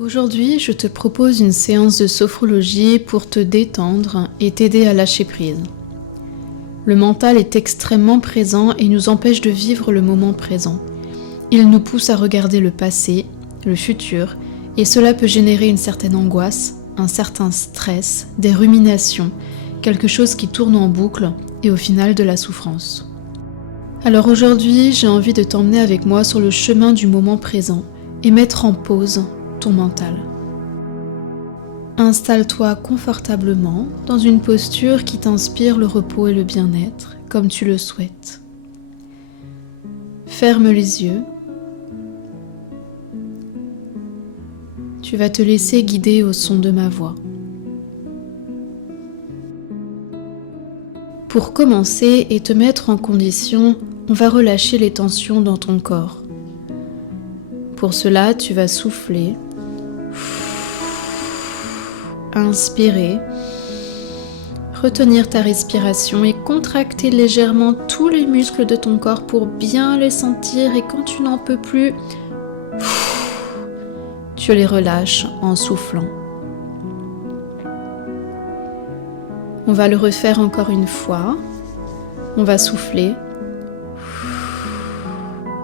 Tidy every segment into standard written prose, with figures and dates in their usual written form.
Aujourd'hui, je te propose une séance de sophrologie pour te détendre et t'aider à lâcher prise. Le mental est extrêmement présent et nous empêche de vivre le moment présent. Il nous pousse à regarder le passé, le futur, et cela peut générer une certaine angoisse, un certain stress, des ruminations, quelque chose qui tourne en boucle et au final de la souffrance. Alors aujourd'hui, j'ai envie de t'emmener avec moi sur le chemin du moment présent et mettre en pause ton mental. Installe-toi confortablement dans une posture qui t'inspire le repos et le bien-être, comme tu le souhaites. Ferme les yeux. Tu vas te laisser guider au son de ma voix. Pour commencer et te mettre en condition, on va relâcher les tensions dans ton corps. Pour cela, tu vas souffler. Inspirer, retenir ta respiration et contracter légèrement tous les muscles de ton corps pour bien les sentir, et quand tu n'en peux plus, tu les relâches en soufflant. On va le refaire encore une fois. On va souffler.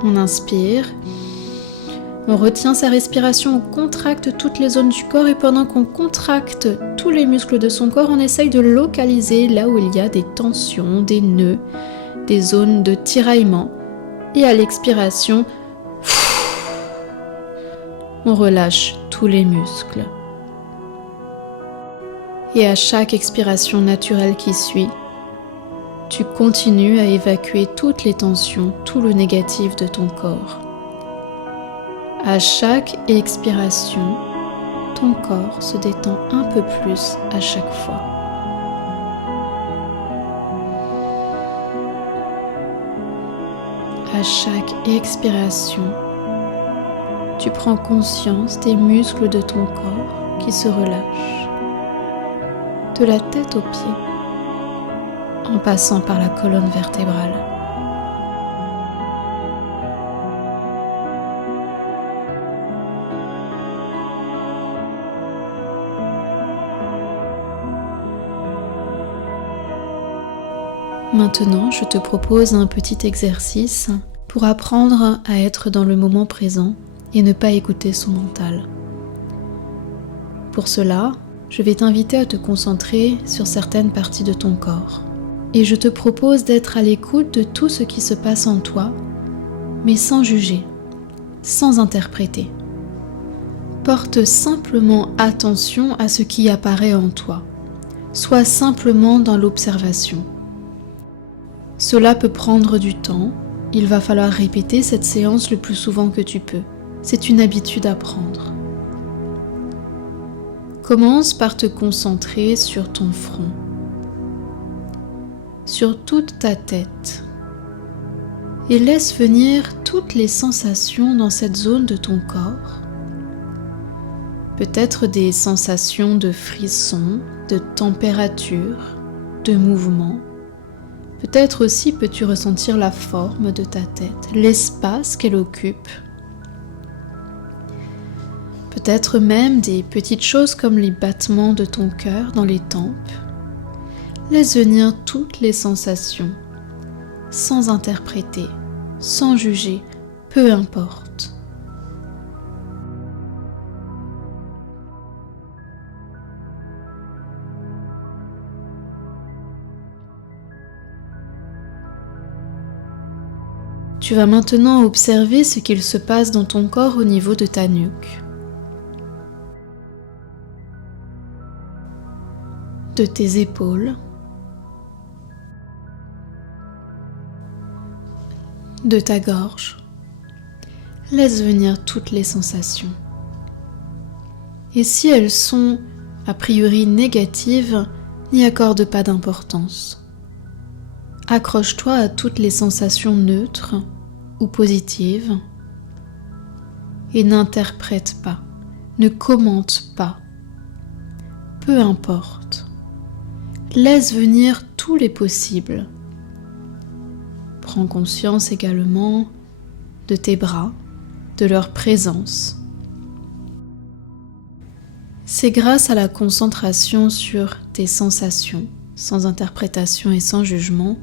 On inspire. On retient sa respiration, on contracte toutes les zones du corps, et pendant qu'on contracte tous les muscles de son corps, on essaye de localiser là où il y a des tensions, des nœuds, des zones de tiraillement. Et à l'expiration, on relâche tous les muscles. Et à chaque expiration naturelle qui suit, tu continues à évacuer toutes les tensions, tout le négatif de ton corps. À chaque expiration, ton corps se détend un peu plus à chaque fois. À chaque expiration, tu prends conscience des muscles de ton corps qui se relâchent, de la tête aux pieds, en passant par la colonne vertébrale. Maintenant, je te propose un petit exercice pour apprendre à être dans le moment présent et ne pas écouter son mental. Pour cela, je vais t'inviter à te concentrer sur certaines parties de ton corps. Et je te propose d'être à l'écoute de tout ce qui se passe en toi, mais sans juger, sans interpréter. Porte simplement attention à ce qui apparaît en toi. Sois simplement dans l'observation. Cela peut prendre du temps, il va falloir répéter cette séance le plus souvent que tu peux. C'est une habitude à prendre. Commence par te concentrer sur ton front, sur toute ta tête, et laisse venir toutes les sensations dans cette zone de ton corps. Peut-être des sensations de frisson, de température, de mouvement. Peut-être aussi peux-tu ressentir la forme de ta tête, l'espace qu'elle occupe. Peut-être même des petites choses comme les battements de ton cœur dans les tempes. Laisse venir toutes les sensations, sans interpréter, sans juger, peu importe. Tu vas maintenant observer ce qu'il se passe dans ton corps au niveau de ta nuque, de tes épaules, de ta gorge. Laisse venir toutes les sensations. Et si elles sont a priori négatives, n'y accorde pas d'importance. Accroche-toi à toutes les sensations neutres ou positives et n'interprète pas, ne commente pas. Peu importe. Laisse venir tous les possibles. Prends conscience également de tes bras, de leur présence. C'est grâce à la concentration sur tes sensations, sans interprétation et sans jugement,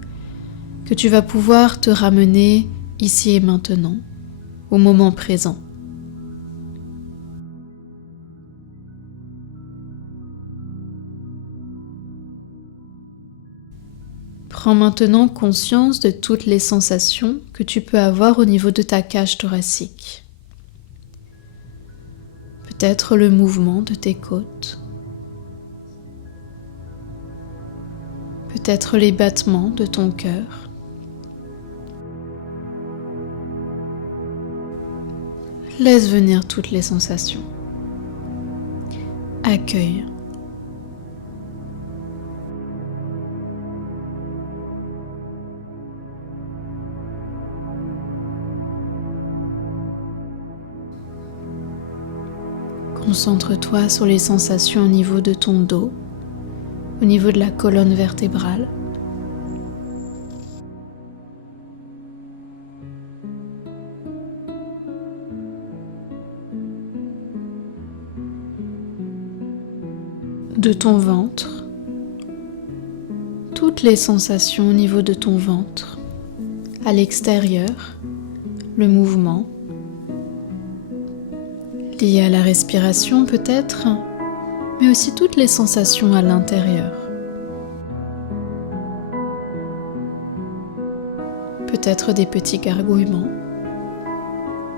que tu vas pouvoir te ramener ici et maintenant, au moment présent. Prends maintenant conscience de toutes les sensations que tu peux avoir au niveau de ta cage thoracique. Peut-être le mouvement de tes côtes. Peut-être les battements de ton cœur. Laisse venir toutes les sensations. Accueille. Concentre-toi sur les sensations au niveau de ton dos, au niveau de la colonne vertébrale. De ton ventre, toutes les sensations au niveau de ton ventre, à l'extérieur, le mouvement, lié à la respiration peut-être, mais aussi toutes les sensations à l'intérieur. Peut-être des petits gargouillements,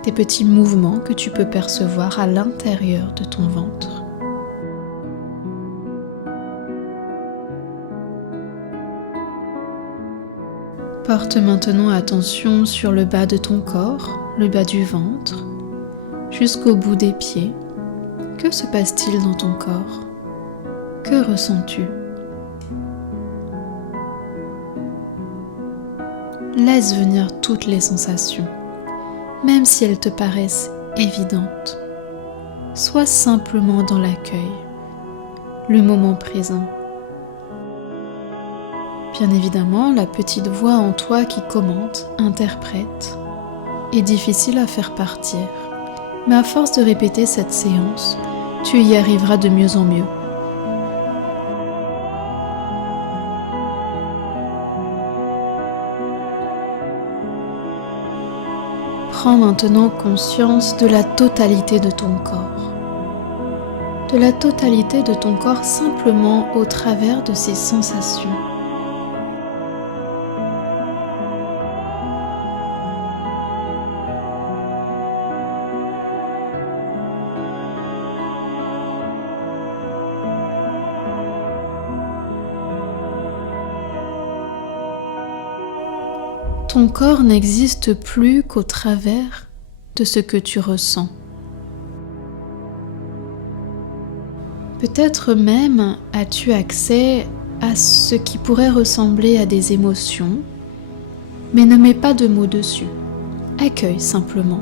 des petits mouvements que tu peux percevoir à l'intérieur de ton ventre. Porte maintenant attention sur le bas de ton corps, le bas du ventre, jusqu'au bout des pieds. Que se passe-t-il dans ton corps? Que ressens-tu? Laisse venir toutes les sensations, même si elles te paraissent évidentes. Sois simplement dans l'accueil, le moment présent. Bien évidemment, la petite voix en toi qui commente, interprète, est difficile à faire partir. Mais à force de répéter cette séance, tu y arriveras de mieux en mieux. Prends maintenant conscience de la totalité de ton corps. De la totalité de ton corps simplement au travers de ces sensations. Ton corps n'existe plus qu'au travers de ce que tu ressens. Peut-être même as-tu accès à ce qui pourrait ressembler à des émotions, mais ne mets pas de mots dessus. Accueille simplement.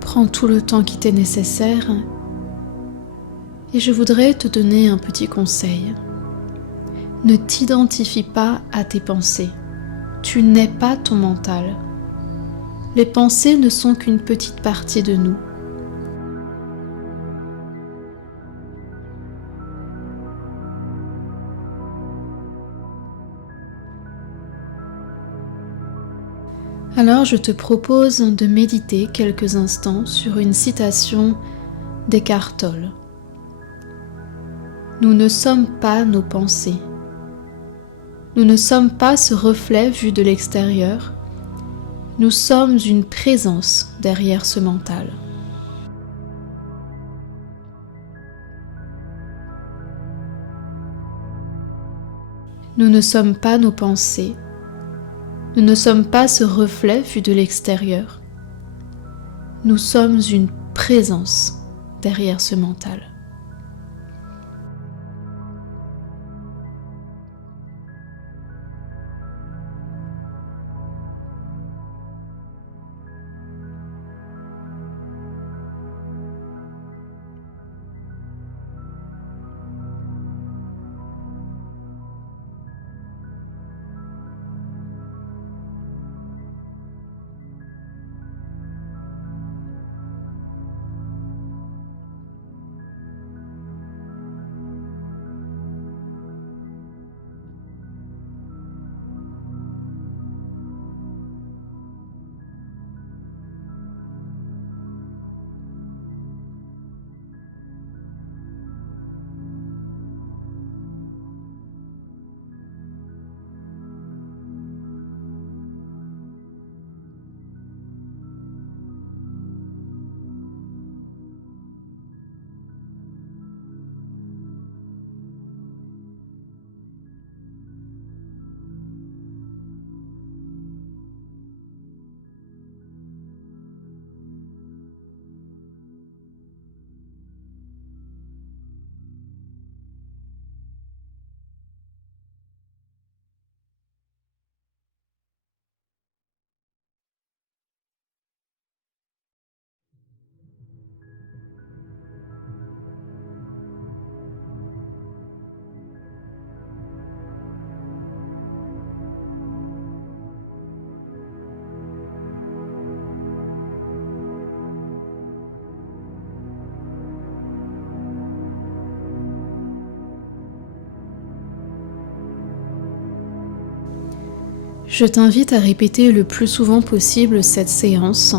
Prends tout le temps qui t'est nécessaire et je voudrais te donner un petit conseil. Ne t'identifie pas à tes pensées. Tu n'es pas ton mental. Les pensées ne sont qu'une petite partie de nous. Alors je te propose de méditer quelques instants sur une citation d'Eckhart Tolle. Nous ne sommes pas nos pensées. Nous ne sommes pas ce reflet vu de l'extérieur. Nous sommes une présence derrière ce mental. Nous ne sommes pas nos pensées. Nous ne sommes pas ce reflet vu de l'extérieur. Nous sommes une présence derrière ce mental. Je t'invite à répéter le plus souvent possible cette séance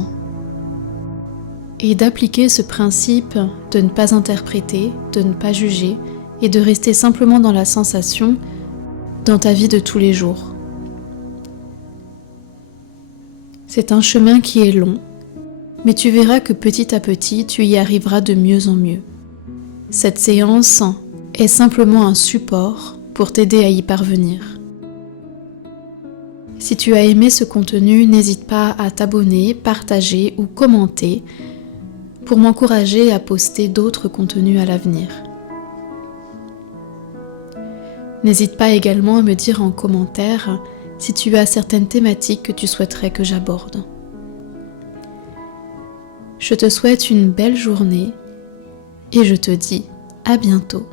et d'appliquer ce principe de ne pas interpréter, de ne pas juger et de rester simplement dans la sensation dans ta vie de tous les jours. C'est un chemin qui est long, mais tu verras que petit à petit, tu y arriveras de mieux en mieux. Cette séance est simplement un support pour t'aider à y parvenir. Si tu as aimé ce contenu, n'hésite pas à t'abonner, partager ou commenter pour m'encourager à poster d'autres contenus à l'avenir. N'hésite pas également à me dire en commentaire si tu as certaines thématiques que tu souhaiterais que j'aborde. Je te souhaite une belle journée et je te dis à bientôt.